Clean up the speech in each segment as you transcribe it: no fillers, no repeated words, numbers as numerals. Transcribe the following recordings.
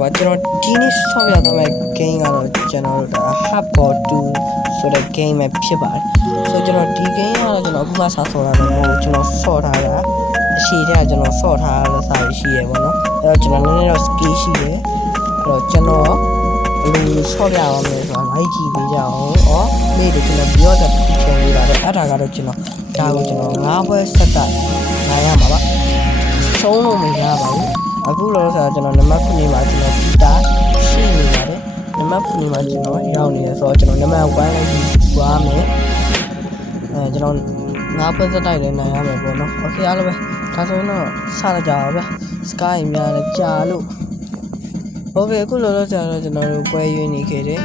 ပါကျွန်တော်ဒီနေ့ဆောက်ရတော့မယ့် game ကတော့ကျွန်တော်တို့ဒါ Hardcore 2ဆိုတဲ့ game ပဲဖြစ်ပါတယ်ဆိုတော့ကျွန်တော်ဒီ game ကတော့ကျွန်တော်အခုမှဆောက်တာတော့မဟုတ်ကျွန်တော်ဆော့ထားတာအရှိတဲ့ကျွန်တော်ဆော့ထားတဲ့စာရှိရပေါ့နော်အဲ့တော့ကျွန်တော်နည်းနည်းတော့ skill ရှိတယ်အဲ့တော့ကျွန်တော်ဘယ်လိုဆော့ပြအောင်လဲဆိုတော့ like ကြည့်ပေးကြအောင်ဩနေ့တို့ကျွန်တော်ပြောတဲ့ပုံလေးပါတယ်အဲ့ဒါကတော့ကျွန်တော်ဒါကိုကျွန်တော်9ဘွဲဆက်တာနိုင်ရမှာပါဆုံးလို့မရပါဘူးအခုလောဆိုတော့ကျွန်တော်နံပါတ်9မှာကျွန်တော်ဒီတာရှိနေပါတယ်နံပါတ်9မှာကျွန်တော်ရောက်နေတယ်ဆိုတော့ကျွန်တော်နံပါတ်1လေးယူသွားမယ်ကျွန်တော်9ဘွဲဆက်တိုက်လည်းနိုင်ရမယ်ပေါ့နော်โอเคအားလုံးပဲဒါဆိုရင်တော့စရကြပါဗျာ sky များလည်းကြာလို့โอเคအခုလောလောဆယ်တော့ကျွန်တော်တို့ပွဲရွေးနေခဲ့တယ်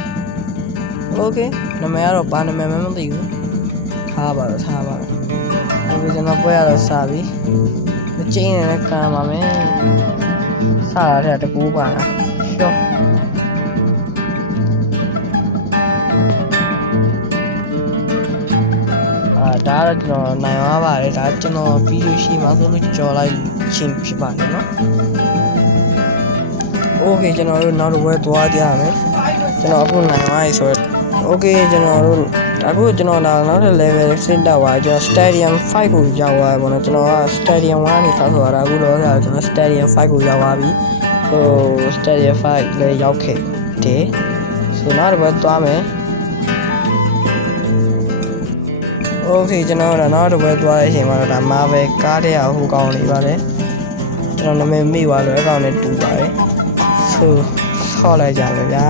โอเคနာမည်ကတော့ဘာနာမည်မှမသိဘူးထားပါတော့โอเคကျွန်တော်ပွဲရတော့စပြီမကျင်းနဲ့ကံပါမယ်စရတဲ့တကူပါလားရှော့ဒါကတော့ကျွန်တော်နိုင်သွားပါတယ်ဒါကျွန်တော်ဗီဒီယိုရှိမှဆိုလို့ကြော်လိုက်ချင်းဖြစ်ပါတယ်နော်โอเคကျွန်တော်တို့နောက်တစ်ပွဲသွားကြရမယ်ကျွန်တော်အခုနိုင်သွားပြီဆိုတော့โอเคကျွန်တော်တို့အခုကျွန်တော်နောက်တဲ့ level ဆင့်တက်သွားကျွန်တော် stadium 5ကိုရောက်သွားပါတော့ကျွန်တော်က stadium 1နဲ့ဆောက်သွားတာအခုတော့ကျွန်တော် stadium 5ကိုရောက်သွားပြီဟို stadium 5လည်းရောက်ခဲ့တယ်ဆိုတော့နောက်တစ်ပွဲသွားမယ်โอเคကျွန်တော်တို့နောက်တစ်ပွဲသွားတဲ့အချိန်မှာတော့ဒါ Marvel ကားတဲ့ဟိုကောင်လေးပါတယ်ကျွန်တော်နာမည်မိသွားလို့အကောင်နဲ့တူပါတယ်ဆိုဆော့လိုက်ကြမယ်ဗျာ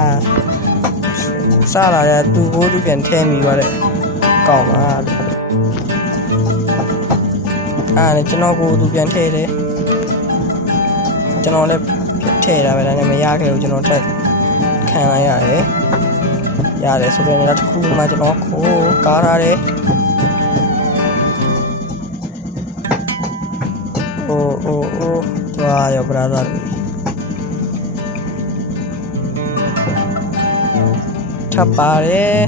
စလာတဲ့သူ့ဘိုးသူပြန်ထဲမိသွားတဲ့ကောင်းပါအဲ့ဒါကျွန်တော်ကိုသူပြန်ထဲတယ်ကျွန်တော်လည်းထဲတာပဲဒါနဲ့မရခဲ့ဘူးကျွန်တော်ထက်ခံလိုက်ရတယ်ဆိုတော့လည်းတစ်ခုမှကျွန်တော်ကိုကားထားတယ်အိုသွားရော brotherထပ်ပါတယ်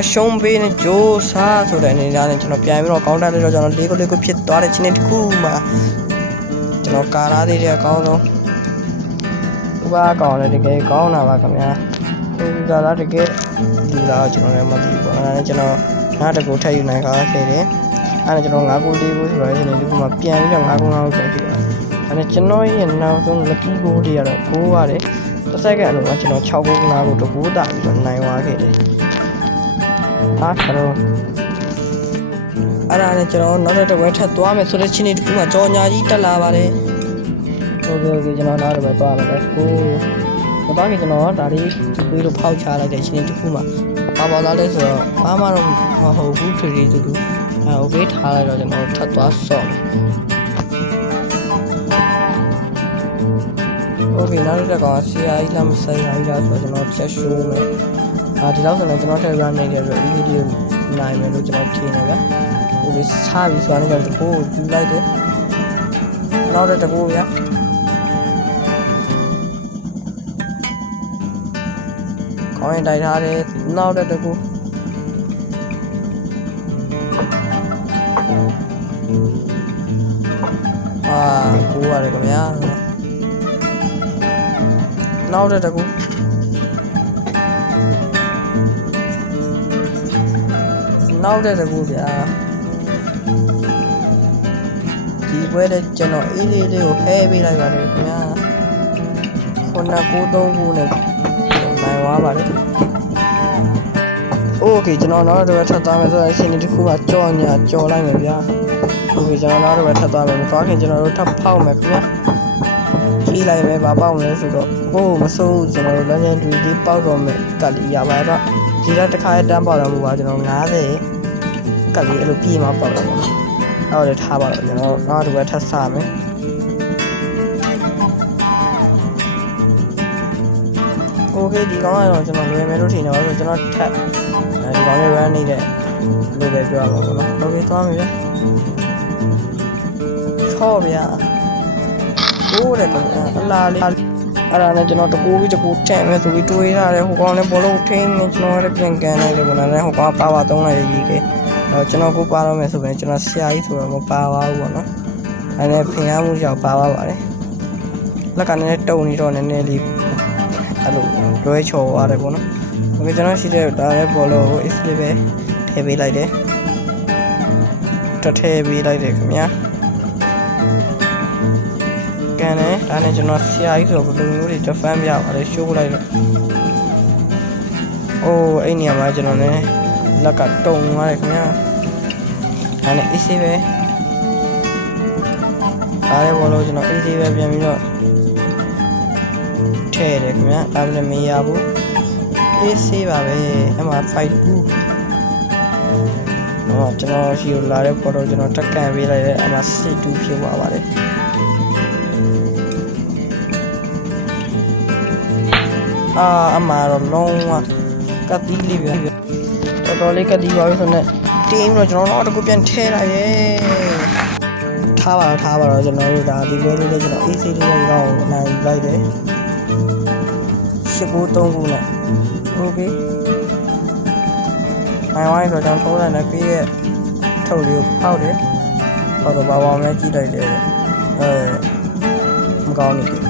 အရှုံးပေးနေဂျိုးစားဆိုတဲ့အနေနဲ့ကျွန်တော်ပြန်ပြီးတော့ကောင်းတက်လို့ကျွန်တော်လေးကိုဖြစ်သွားတဲ့ချင်းတစ်ခုမှကျွန်တော်ကာရာသေးတဲ့အကောင်းဆုံးဥပကောင်းတယ်တကယ်ကောင်းတာပါခင်ဗျာဟိုဒါလားတကယ်ဒီလားကျွန်တော်လည်းမသိဘူးအဲ့ဒါကျွန်တော်နောက်တစ်ခုထပ်ယူနိုင်ခါခဲ့တယ်အဲ့ဒါကျွန်တော်9ခု4ခုဆိုတော့ဒီနေ့ဒီခုမှပြန်ပြီးတော့9ခု9ခုပြန်ကြည့်တာအဲ့ဒါကျွန်တော်ရဲ့နောက်ဆုံး lucky goal တွေကတော့9ပါတယ်တစ်စက္ကန့်လုံးကကျွန်တော်6ခု9ခုတကူတာပြီးတော့နိုင်သွားခဲ့တယ်အားကတော့အဲ့ဒါနဲ့ကျွန်တော်နောက်တစ်ဝက်ထပ်သွားမယ်ဆိုတဲ့ချင်းလေးတခုမှကြော်ညာကြီးတက်လာပါတယ်โอเคကျွန်တော်နောက်တစ်ဝက်သွားမယ်ကိုမတော်ခင်ကျွန်တော်ဒါလေးပြီးတော့ဖောက်ချလိုက်တဲ့ချင်းလေးတခုမှပါလာလဲဆိုတော့ဘာမှတော့မဟုတ်ဘူးထရီတူโอเคထားလိုက်တော့ကျွန်တော်ထပ်သွားဆော့โอเคနောက်တစ်ကောင်ဆရာကြီးလားမဆိုင်ရာကြီးလားဆိုတော့ကျွန်တော်ချက်ရှိုးမယ်ဒီလောက်ဆိုရင်ကျွန်တော် Telegram နဲ့ကြတော့ဒီဗီဒီယိုနိုင်မယ်လို့ကျွန်တော်ထင်နေဗျာဟိုစားပြီးဆိုတော့ကျွန်တော်ကိုယူလိုက်တယ်နောက်တစ်ကူဗျာခေါင်းရင်တိုက်ထားတယ်နောက်တစ်ကူကိုရတယ်ခင်ဗျာနောက်တစ်ကူဗျာဒီပွဲတဲ့ကျွန်တော်အေးလေးကိုဖဲပေးလိုက်ပါတယ်ခင်ဗျာခုန9-3ခုနဲ့နိုင်သွားပါတယ်โอเคကျွန်တော်နောက်တော့ထပ်သွားမယ်ဆိုတော့အချိန်ဒီတစ်ခုကကြော်လိုက်မယ်ဗျာโอเคကျွန်တော်နောက်တော့ထပ်သွားမယ်သွားခင်ကျွန်တော်တို့ထပ်ဖောက်မယ်ခင်ဗျာကြီးလိုက်မယ်ဗာပေါက်မယ်ဆိုတော့မစိုးဘူးကျွန်တော်တို့လည်းလည်းဒီပေါက်တော့မယ်ကလေးရပါတော့ဒီတော့တစ်ခါတန်းပေါက်တော့မူပါကျွန်တော်90ကလေးအဲ့လိုပြေးမှပေါက်တော့အဲ့တော့လည်းထားပါတော့ကျွန်တော်နောက်တော့ထပ်စားမယ်โอเคဒီကောင်ကတော့ကျွန်တော်လွယ်မယ်လို့ထင်တယ်ဆိုတော့ကျွန်တော်ထပ်ဒီကောင်လေး run နေတဲ့လိုပဲပြောရမှာပေါ့နော်โอเคသွားမယ်ဗျာချော့ဗျာဟိုးတဲ့ကောင်အလားလေးအဲ့ဒါနဲ့ကျွန်တော်တကူထည့်မယ်ဆိုပြီးတွေးရတယ်ဟိုကောင်လည်းဘောလုံးထင်းနေကျွန်တော်လည်းပြန်ကန်လိုက်တယ်ပေါ့နော်ဟိုကောင်ပါသုံးလိုက်ရေးခဲ့ကျွန်တော်ကိုပါတော့မယ်ဆိုရင်ကျွန်တော်ဆရာကြီးဆိုတော့မပါပါဘူးပေါ့နော်အဲ့ဒါဖင်ရမှုကြောင့်ပါပါတယ် လက်ကနေတုံနေတော့နည်းနည်းလေးအဲ့လိုလွဲချော်သွားတယ်ပေါ့နော်โอเคကျွန်တော်ရှိတဲ့ဒါလည်းဘောလုံးကို is လေးပဲထည့်ပေးလိုက်တယ်ထည့်ပေးလိုက်တယ်ခင်ဗျာကန်တယ်ဒါနဲ့ကျွန်တော်ဆရာကြီးဆိုတော့ဘယ်လိုမျိုးတွေ defend ပြပါလဲ show လိုက်တော့အိုးအဲ့နေရာမှာကျွန်တော်လည်းလက်ကတုံသွားတယ်ခင်ဗျာဒါနဲ့ is ပဲအားရဘောလုံးကျွန်တော် is ပဲပြန်ပြီးတော့ထည့်တယ်ခင်ဗျာဒါပေမဲ့မရဘူးis ပါပဲအဲ့မှာ5-2ကျွန်တော်ရှိကိုလာတဲ့ပေါ်တော့ကျွန်တော်တက်ကန်ပေးလိုက်တယ်အမှ6-2ဖြစ်သွားပါတယ်အမှတော့လုံးဝကတိလေးပဲတော်တော်လေးကတိပါပြီဆိုတော့ team တော့ကျွန်တော်တော့တကူပြန်ထဲလိုက်ရဲထားပါတော့ကျွန်တော်တို့ဒါဒီလိုလေးကျွန်တော် AC လေးတော့နိုင်လိုက်တယ်8-9-3ခုနဲ့ okay နိုင်ဝိုင်းဆိုတော့ထုံးလိုက်နေပြည့်ရဲ့ထုတ်လေးကိုဖောက်တယ်ဖောက်တော့ဘာမှမကြည့်လိုက်တယ်မကောင်းနေတယ်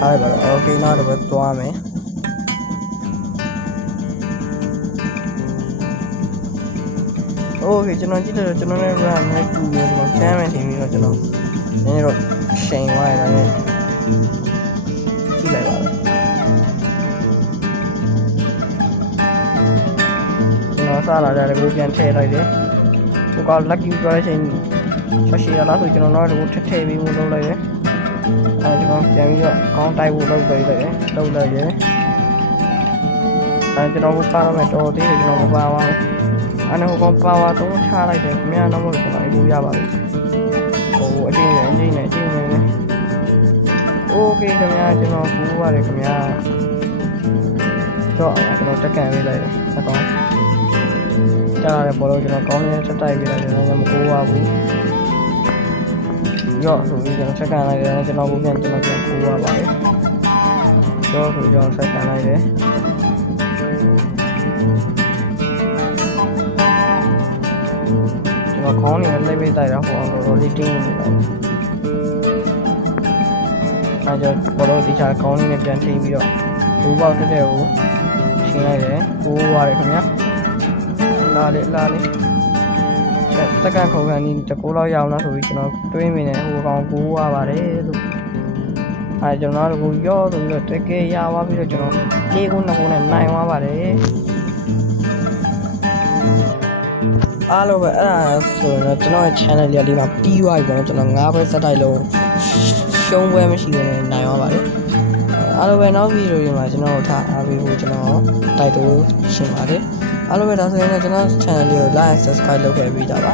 အားရပါတော့ okay နောက်တော့သွားမယ်okay ကျွန်တော်ကြည့်တယ်ကျွန်တော်လည်း run နဲ့တူတယ်ကျွန်တော်ကျမ်းမယ်ထင်ပြီးတော့ကျွန်တော်နည်းနည်းတော့ရှိန်သွားရတယ်လည်းကြည့်လိုက်ပါတော့စားလာတယ်ကိုပြန်ထည့်လိုက်တယ်။ကိုက lucky ပြောတဲ့ချိန်ရှေ့ရလားဆိုကျွန်တော်တော့ထည့်ပြီးလုပ်လိုက်တယ်။ကျွန်တော်ပြန်ပြီးတော့ကောင်းတိုက်ဖို့လုပ်လိုက်တယ်။လုပ်လိုက်တယ်။ကျွန်တော်ပါတော့မယ်တော်သေးတယ်ကျွန်တော်မပါပါဘူး။အဲ့တော့ကောပါဝါတော့ချလိုက်တယ်ခင်ဗျာတော့မလို့ကျွန်တော်အလိုရပါပြီ။ဟိုအချင်းနဲ့ပဲ။ Okay ခင်ဗျာကျွန်တော်ကူပါတယ်ခင်ဗျာ။တော့ကျွန်တော်တက်ကန်ပေးလိုက်တယ်။အကောင်းကြားရတဲ့ဘောလုံးကျွန်တော်ကောင်းနေတက်တိုက်ပေးလိုက်တယ်ကျွန်တော်မကိုးပါဘူးရော့ဆိုပြီးကျွန်တော်ချက်ကန်လိုက်တယ်ကျွန်တော်ကိုပြန်ကိုးပါပါတယ်ရော့ဆိုကျွန်တော်ချက်ကန်လိုက်တယ်ကျွန်တော်ခေါင်းနေလိုက်ပေးတိုက်တာဟိုတော့လေးတင်းနေတယ်အဲကြောင့်ဘောလုံးဒီချာခေါင်းနေပြန်ထိပြီးတော့ဘူးပေါက်တက်တဲ့ကိုရှင်းလိုက်တယ်ကိုးပါတယ်ခင်ဗျာလာလေတက်ကခေါ်ကန်ဒီတကူလောက်ရအောင်လားဆိုပြီးကျွန်တော်တွေးမိနေဟိုကောင်ကိုရပါတယ်လို့ကျွန်တော်တို့ရော့ဆိုပြီးတော့တကယ်ရသွားပြီးတော့ကျွန်တော်လေးခုနှစ်ခုနဲ့နိုင်သွားပါတယ်အားလုံးပဲအဲ့ဒါဆိုရင်တော့ကျွန်တော်ရဲ့ channel လေးဒီမှာပြီးသွားပြီပေါ့နော်ကျွန်တော်9ဘက်စက်တိုက်လုံးရှုံးပွဲမရှိဘဲနဲ့နိုင်သွားပါတယ်အားလုံးပဲနောက်ဗီဒီယိုတွေမှာကျွန်တော်ထားအားပေးဖို့ကျွန်တော်တိုက်တိုးရှင်းပါတယ်အားလုံးပဲဒါဆိုရင်ကျွန်တော် channel လေးကို like subscribe လုပ်ခဲ့ပြီးကြပါ